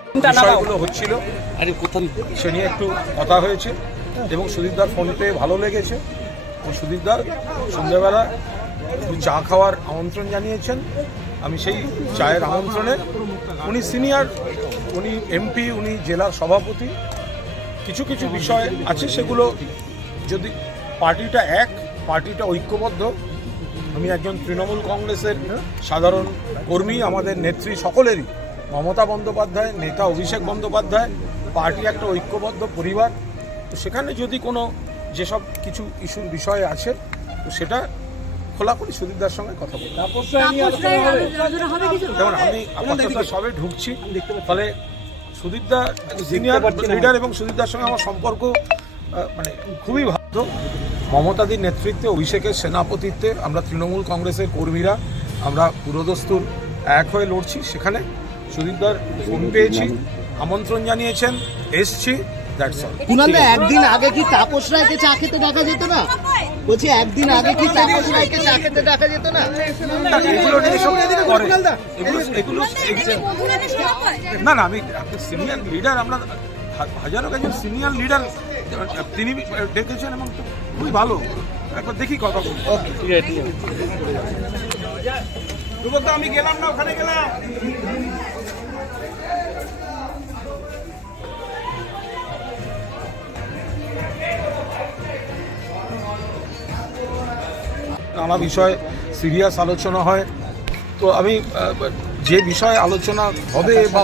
বিষয়গুলো হচ্ছিল সে নিয়ে একটু কথা হয়েছে এবং সুদীপদার ফোন পেয়ে ভালো লেগেছে। সুদীপদার সন্ধ্যাবেলা চা খাওয়ার আমন্ত্রণ জানিয়েছেন। আমি সেই চায়ের আমন্ত্রণে, উনি সিনিয়র, উনি এমপি, উনি জেলার সভাপতি, কিছু কিছু বিষয় আছে সেগুলো যদি পার্টিটা ঐক্যবদ্ধ। আমি একজন তৃণমূল কংগ্রেসের সাধারণ কর্মী, আমাদের নেত্রী সকলেরই মমতা বন্দ্যোপাধ্যায়, নেতা অভিষেক বন্দ্যোপাধ্যায়, পার্টি একটা ঐক্যবদ্ধ পরিবার। তো সেখানে যদি কোনো যেসব কিছু ইস্যুর বিষয় আছে তো সেটা খোলাখুলি সুদীপদার সঙ্গে কথা বলবো। যেমন আমি আপাতত সবে ঢুকছি, ফলে সুদীপদা সিনিয়র লিডার এবং সুদীপদার সঙ্গে আমার সম্পর্ক মানে খুবই ভালো। মমতাদির নেতৃত্বে, অভিষেকের সেনাপতিত্বে আমরা তৃণমূল কংগ্রেসের কর্মীরা আমরা পুরোদস্তুর এক হয়ে লড়ছি। সেখানে সুদীপদার ফোন পেয়েছি, আমন্ত্রণ জানিয়েছেন, এসছি। কুণালদা, একদিন আগে কি তাপস রায়কে চা খেতে দেখা যেত না? বলছি একদিন আগে কি তাপস রায়কে চা খেতে দেখা যেত না? না না, আমি সিনিয়র লিডার, আমরা হাজারো একজন সিনিয়র লিডার তিনি ডেকেছেন এবং খুবই ভালো। একবার দেখি কথা বলি। আমি গেলাম না, ওখানে গেলাম। নানা বিষয়ে সিরিয়াস আলোচনা হয়, তো আমি যে বিষয়ে আলোচনা হবে বা